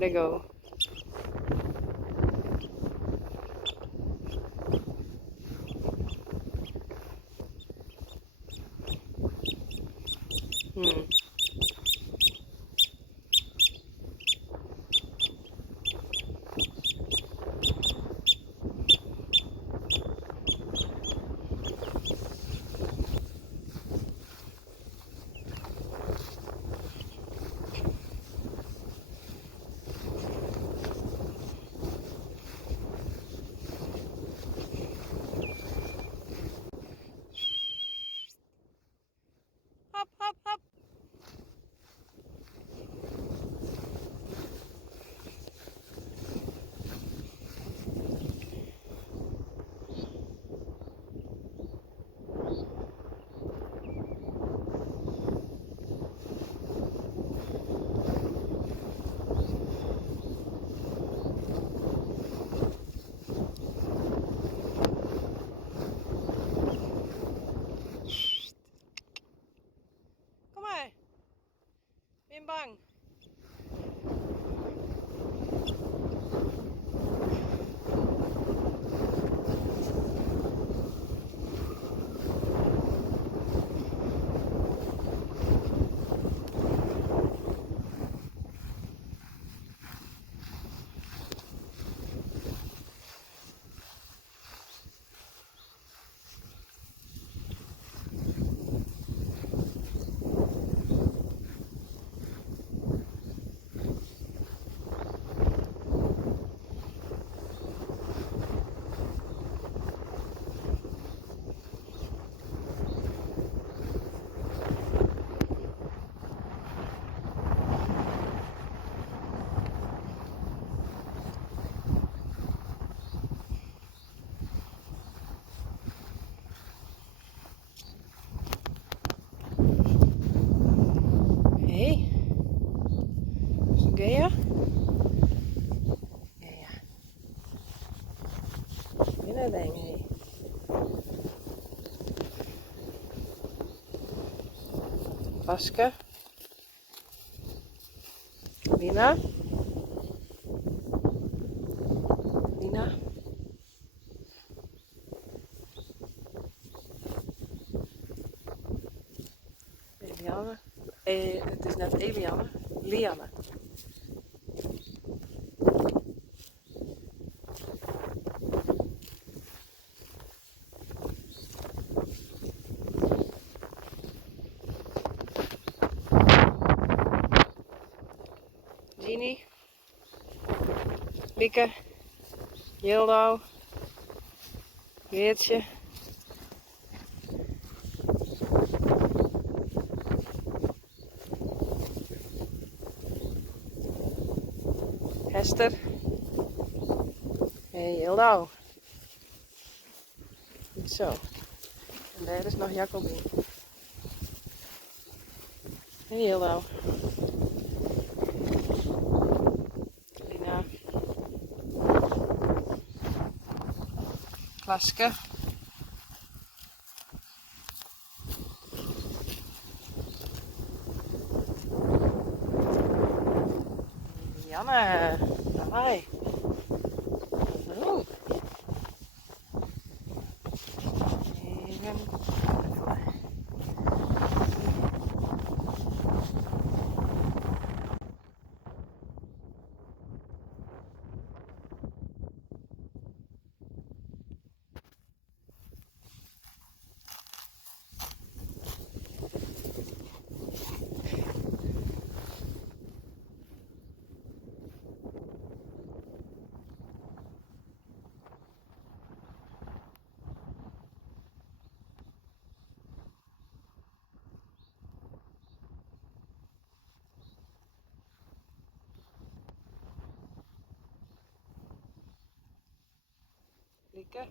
they go. Hmm. Hop, hop, hop. Kom maar. Ben je bang? Hé? Is het Gea? Gea. Binnen denk ik. Paske. Lina. Lina. Eliane. Het is net Eliane. Liane. Genie. Lieke. Jildau. Geertje. Hester. En Jildau. Goed zo. En daar is nog Jacobien. En Jildau. Lina. Klaske. Janne. Hi. Oh. Even. Lieke.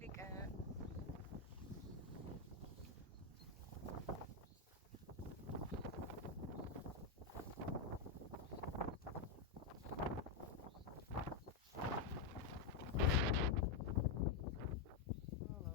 Lieke. Hallo.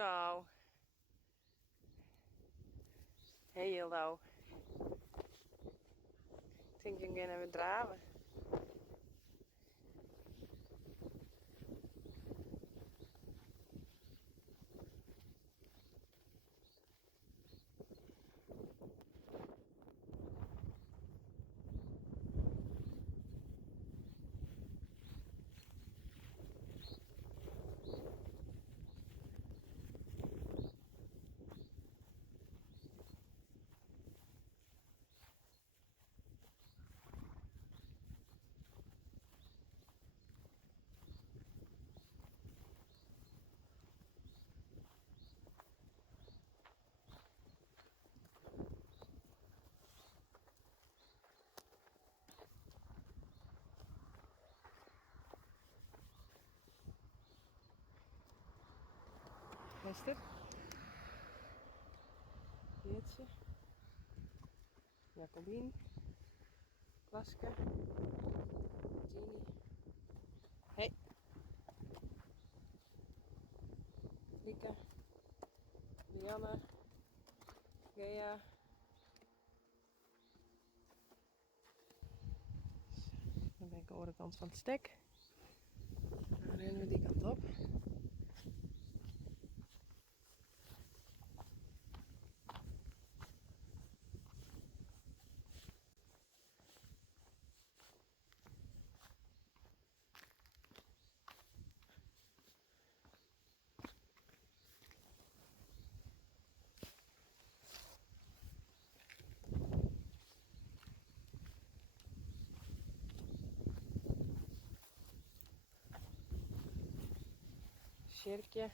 nou. Heel. Ik denk je gaan even draven. Hester. Jeetje. Jacobien. Klaske. Jeannie. Hey. Lieke. Lianne. Gea. Dan ben ik aan de andere kant van het stek. Dan rennen we die kant op. Cirkje.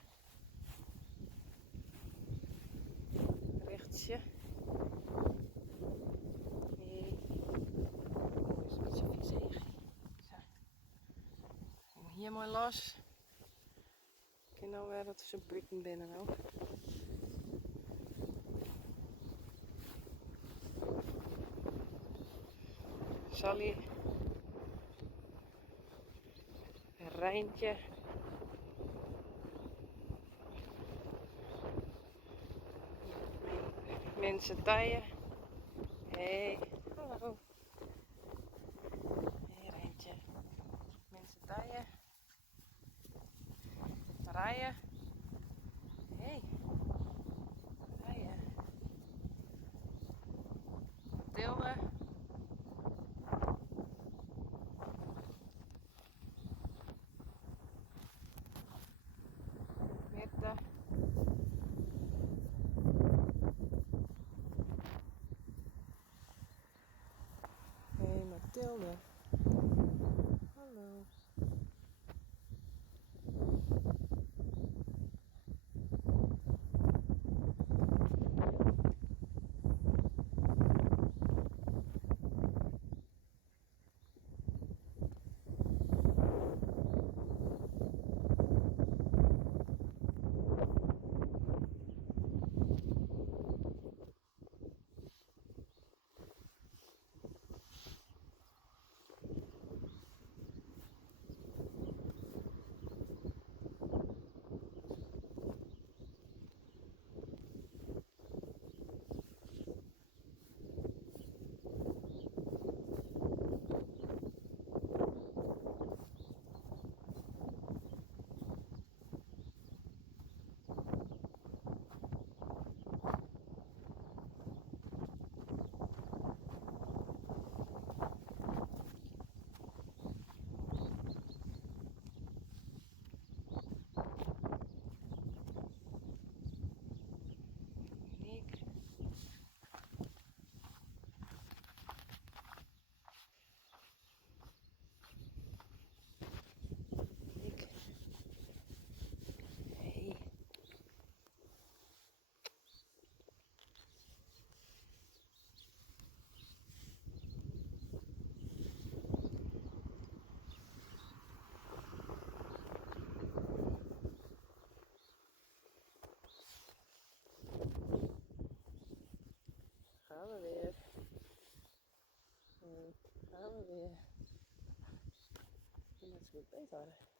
Rechtsje. Nee. Oh, is een beetje viezig. Zo. Hier mooi los. Ik kan nou weer dat ze buiten binnen ook. Sally. Rijntje. Mensen taaien. Hey, hallo. Hey Rijntje. Mensen taaien. Rijden. Hey. Rijden. Tilde. Mirte. Hey Mathilde. Hallo. Nick. Nick. Hey. Gaan we weer. Gaan we weer. En dat is goed beter.